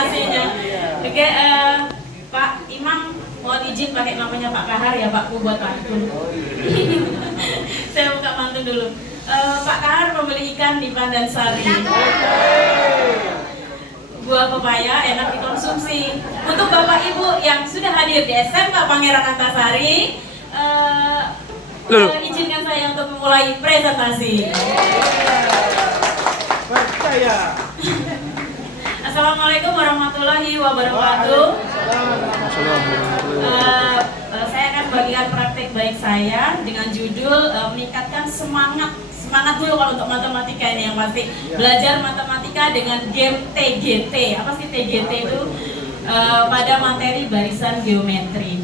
presentasinya. Oke, Pak Imam mohon izin pakai namanya Pak Kahar ya Pak, buat pantun. Saya buka pantun dulu. Pak Kahar membeli ikan di Pandansari. Buah pepaya enak dikonsumsi. Untuk Bapak Ibu yang sudah hadir di SMK Pangeran Antasari, izinkan saya untuk memulai presentasi. Assalamualaikum warahmatullahi wabarakatuh. Saya akan bagikan praktek baik saya dengan judul meningkatkan semangat dulu kalau untuk matematika ini yang pasti. Belajar matematika dengan game TGT. Apa sih TGT itu? Pada materi barisan geometri.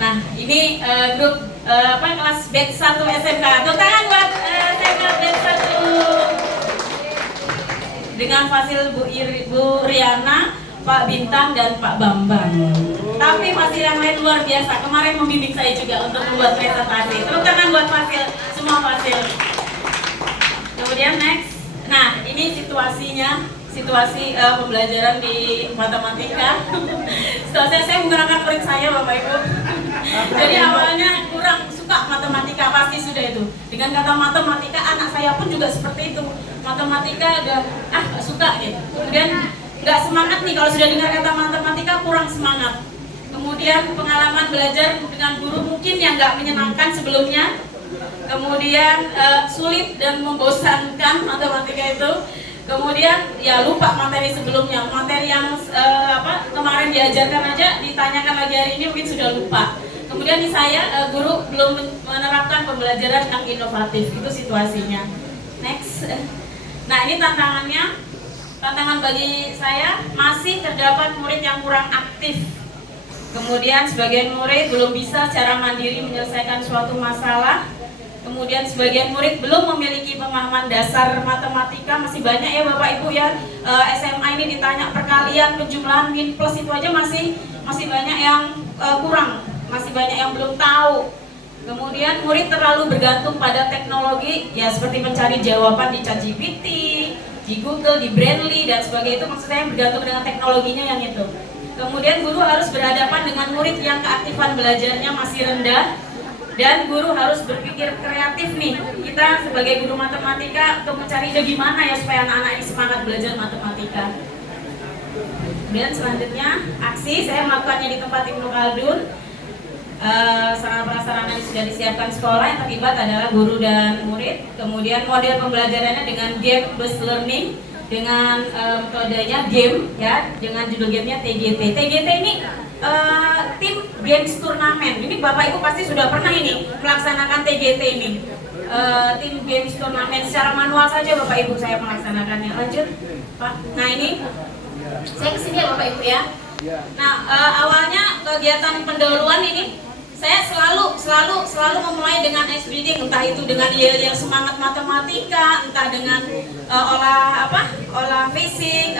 Nah, ini grup kelas batch 1 SMK. Tepuk tangan buat SMK batch 1. Dengan fasil Bu Riana, Pak Bintang, dan Pak Bambang. Tapi fasil yang lain luar biasa. Kemarin membimbing saya juga untuk membuat presentasi. Tepuk tangan buat fasil, semua fasil. Kemudian next. Nah, ini situasi pembelajaran di matematika. Saya menggunakan murid saya, Bapak Ibu. Jadi awalnya kurang suka matematika, pasti sudah itu. Dengan kata matematika, anak saya pun juga seperti itu. Matematika udah gak suka gitu. Kemudian gak semangat nih kalau sudah dengar kata matematika, kurang semangat. Kemudian pengalaman belajar dengan guru mungkin yang gak menyenangkan sebelumnya. Kemudian sulit dan membosankan matematika itu. Kemudian ya lupa materi sebelumnya, materi yang kemarin diajarkan aja ditanyakan lagi hari ini mungkin sudah lupa. Kemudian di saya guru belum menerapkan pembelajaran yang inovatif, itu situasinya. Next. Nah, ini tantangannya. Tantangan bagi saya, masih terdapat murid yang kurang aktif. Kemudian sebagian murid belum bisa secara mandiri menyelesaikan suatu masalah. Kemudian sebagian murid belum memiliki pemahaman dasar matematika. Masih banyak ya Bapak Ibu ya, SMA ini ditanya perkalian, penjumlahan, min plus itu aja masih banyak yang kurang, masih banyak yang belum tahu. Kemudian murid terlalu bergantung pada teknologi, ya seperti mencari jawaban di ChatGPT, di Google, di Brandly dan sebagainya. Itu maksudnya yang bergantung dengan teknologinya yang itu. Kemudian guru harus berhadapan dengan murid yang keaktifan belajarnya masih rendah. Dan guru harus berpikir kreatif nih, kita sebagai guru matematika untuk mencari ide gimana ya supaya anak-anak ini semangat belajar matematika. Kemudian selanjutnya aksi, saya melakukannya di tempat Ibnu Khaldun. Sarana-prasarana yang sudah disiapkan sekolah, yang terlibat adalah guru dan murid. Kemudian model pembelajarannya dengan game based learning, dengan metodenya game ya, dengan judul gamenya TGT. TGT ini tim games turnamen. Ini Bapak Ibu pasti sudah pernah ini melaksanakan TGT ini. Tim games turnamen secara manual saja Bapak Ibu saya melaksanakannya. Lanjut Pak. Nah ini saya kesini ya Bapak Ibu ya. Nah awalnya kegiatan pendahuluan ini saya selalu memulai dengan ice breaking, entah itu dengan yel-yel semangat matematika, entah dengan olah fisik,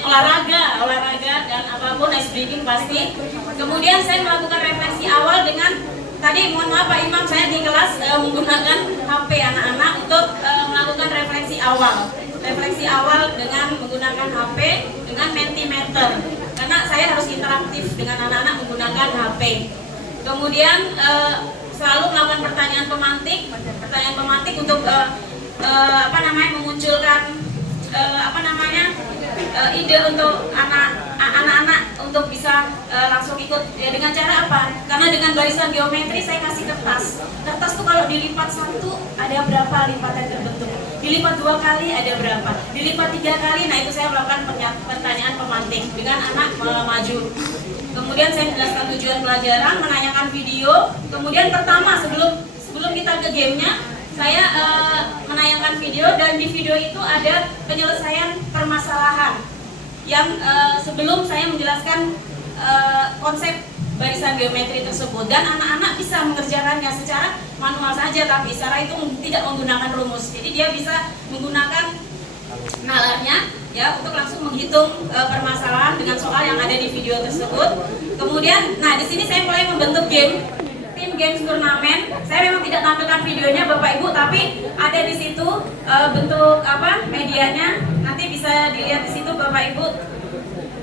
olahraga dan apapun ice breaking pasti. Kemudian saya melakukan refleksi awal dengan tadi mohon maaf Pak Imam, saya di kelas menggunakan HP anak-anak untuk melakukan refleksi awal. Refleksi awal dengan menggunakan HP dengan Mentimeter, karena saya harus interaktif dengan anak-anak menggunakan HP. Kemudian selalu melakukan pertanyaan pemantik untuk memunculkan ide untuk anak-anak untuk bisa langsung ikut ya, dengan cara apa? Karena dengan barisan geometri saya kasih kertas tuh kalau dilipat satu ada berapa lipatan terbentuk, dilipat 2 kali ada berapa, dilipat 3 kali. Nah itu saya melakukan pertanyaan pemantik dengan anak maju. Kemudian saya menjelaskan tujuan pelajaran, menanyakan video. Kemudian pertama sebelum kita ke gamenya, saya menayangkan video, dan di video itu ada penyelesaian permasalahan yang sebelum saya menjelaskan konsep barisan geometri tersebut, dan anak-anak bisa mengerjakannya secara manual saja, tapi secara itu tidak menggunakan rumus. Jadi dia bisa menggunakan nalarnya ya untuk langsung menghitung permasalahan dengan soal yang ada di video tersebut. Kemudian, nah di sini saya mulai membentuk tim games turnamen. Saya memang tidak tampilkan videonya Bapak Ibu, tapi ada di situ bentuk medianya. Nanti bisa dilihat di situ Bapak Ibu.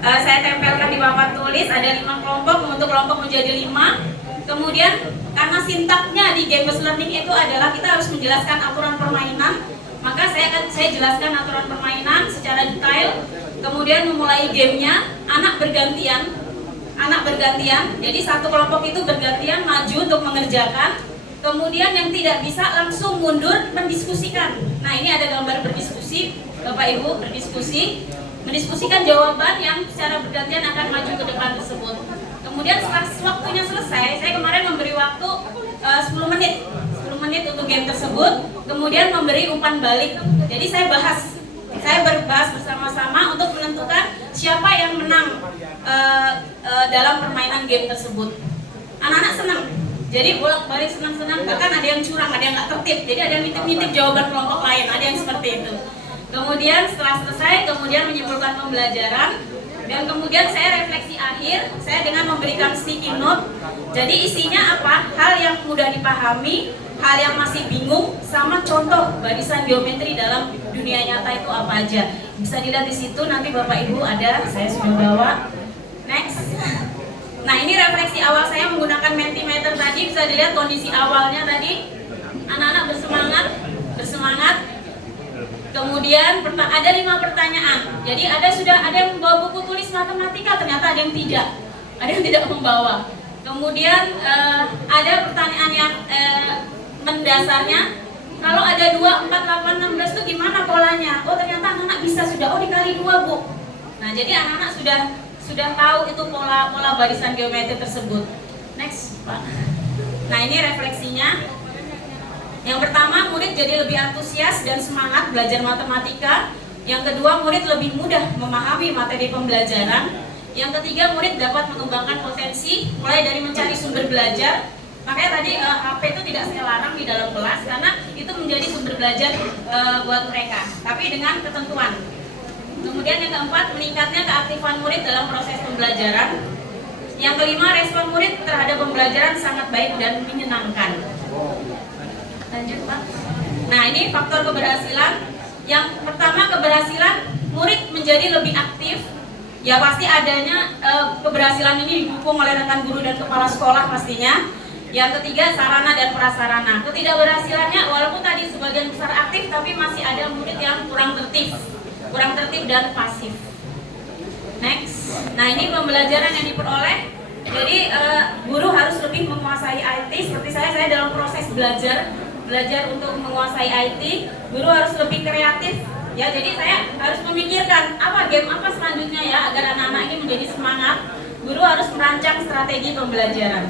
saya tempelkan di papan tulis, ada 5 kelompok, untuk kelompok menjadi 5. Kemudian karena sintaknya di game based learning itu adalah kita harus menjelaskan aturan permainan, maka saya jelaskan aturan permainan secara detail. Kemudian memulai gamenya, anak bergantian. Jadi satu kelompok itu bergantian maju untuk mengerjakan. Kemudian yang tidak bisa langsung mundur mendiskusikan. Nah, ini ada gambar berdiskusi, Bapak Ibu berdiskusi, mendiskusikan jawaban yang secara bergantian akan maju ke depan tersebut. Kemudian setelah waktunya selesai, saya kemarin memberi waktu 10 menit untuk game tersebut, kemudian memberi umpan balik. Jadi saya berbahas bersama-sama untuk menentukan siapa yang menang dalam permainan game tersebut. Anak-anak senang, jadi bolak-balik senang-senang, bahkan ada yang curang, ada yang nggak tertib, jadi ada yang nitip-nitip jawaban kelompok lain, ada yang seperti itu. Kemudian setelah selesai, kemudian menyimpulkan pembelajaran, dan kemudian saya refleksi akhir, saya dengan memberikan sticky note. Jadi isinya apa? Hal yang mudah dipahami, hal yang masih bingung, sama contoh barisan geometri dalam dunia nyata itu apa aja. Bisa dilihat di situ, nanti Bapak Ibu ada, saya sudah bawa. Next. Nah, ini refleksi awal saya menggunakan Mentimeter tadi, bisa dilihat kondisi awalnya tadi. Anak-anak bersemangat. Kemudian ada 5 pertanyaan. Jadi ada yang membawa buku tulis matematika, ternyata ada yang tidak membawa. Kemudian ada pertanyaan yang mendasarnya, kalau ada 2, 4, 8, 16 itu gimana polanya? Oh, ternyata anak-anak bisa sudah, oh dikali 2, Bu. Nah, jadi anak-anak sudah tahu itu pola barisan geometri tersebut. Next, Pak. Nah, ini refleksinya. Yang pertama, murid jadi lebih antusias dan semangat belajar matematika. Yang kedua, murid lebih mudah memahami materi pembelajaran. Yang ketiga, murid dapat mengembangkan potensi mulai dari mencari sumber belajar. Makanya tadi HP itu tidak saya larang di dalam kelas karena itu menjadi sumber belajar buat mereka, tapi dengan ketentuan. Kemudian yang keempat, meningkatnya keaktifan murid dalam proses pembelajaran. Yang kelima, respon murid terhadap pembelajaran sangat baik dan menyenangkan. Lanjut, Pak. Nah, ini faktor keberhasilan. Yang pertama, keberhasilan murid menjadi lebih aktif. Ya pasti adanya keberhasilan ini didukung oleh rekan guru dan kepala sekolah pastinya. Yang ketiga, sarana dan prasarana. Ketidakberhasilannya, walaupun tadi sebagian besar aktif, tapi masih ada murid yang kurang tertib dan pasif. Next. Nah, ini pembelajaran yang diperoleh. Jadi guru harus lebih menguasai IT. Seperti saya dalam proses belajar untuk menguasai IT, guru harus lebih kreatif. Ya, jadi saya harus memikirkan game apa selanjutnya ya agar anak-anak ini menjadi semangat. Guru harus merancang strategi pembelajaran.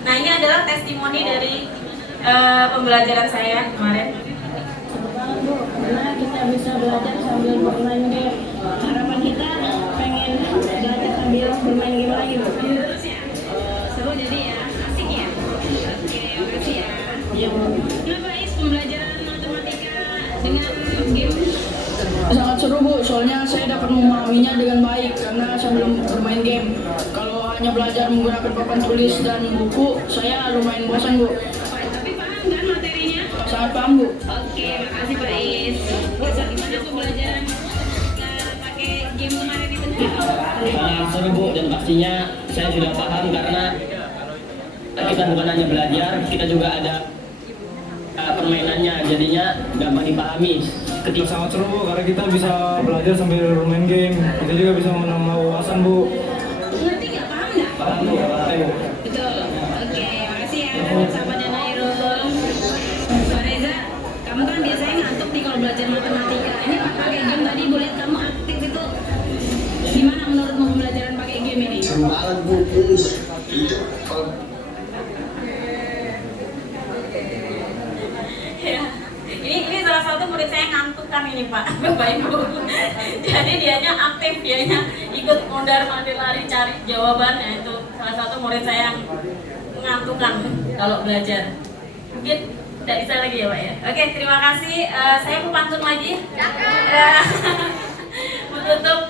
Nah, ini adalah testimoni dari pembelajaran saya kemarin. Bu, karena kita bisa belajar sambil bermain game. Harapan kita pengen belajar sambil bermain game lagi, Bu. Terus ya, seru jadi ya, asik ya. Oke, makasih ya. Iya, Bu. Kenapa Is pembelajaran matematika dengan game? Sangat seru, Bu, soalnya saya dapat memahaminya dengan baik karena sebelum bermain game. Kalau hanya belajar menggunakan papan tulis dan buku, saya lumayan bosan, Bu. Tapi paham kan materinya? Sangat paham, Bu. Oke, makasih Pak Is. Gimana pembelajaran pakai game kemarin itu? Seru, Bu, dan pastinya saya sudah paham karena kita bukan hanya belajar, kita juga ada permainannya, jadinya gampang dipahami. Sangat seru, Bu, karena kita bisa belajar sambil bermain game. Kita juga bisa menambah wawasan, Bu. Ngerti nggak? Paham nggak? Paham, Bu, paham, Bu. Betul. Oke, makasih ya sahabatnya Nairul. Pak Reza, kamu kan biasanya ngantuk nih kalau belajar matematika. Ini pakai game tadi, boleh kamu aktif itu. Gimana menurutmu pembelajaran pakai game ini? Seru banget, Bu. Terus Ya, ini salah satu murid saya ngantuk kan ini Pak, Bapak Ibu. Jadi dianya aktif, dianya ikut mondar-mandir lari cari jawabannya. Itu salah satu murid saya yang mengantukkan kalau belajar. Mungkin tidak bisa lagi ya Pak ya. Oke, terima kasih. Saya mau pantun lagi. Menutup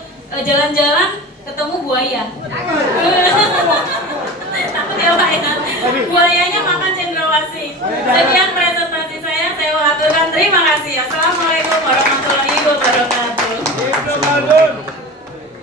jalan-jalan ketemu buaya. Takut ya Pak ya. Buayanya makan cendrawasih. Sekian presentasi saya aturkan. Terima kasih. Assalamualaikum warahmatullahi wabarakatuh.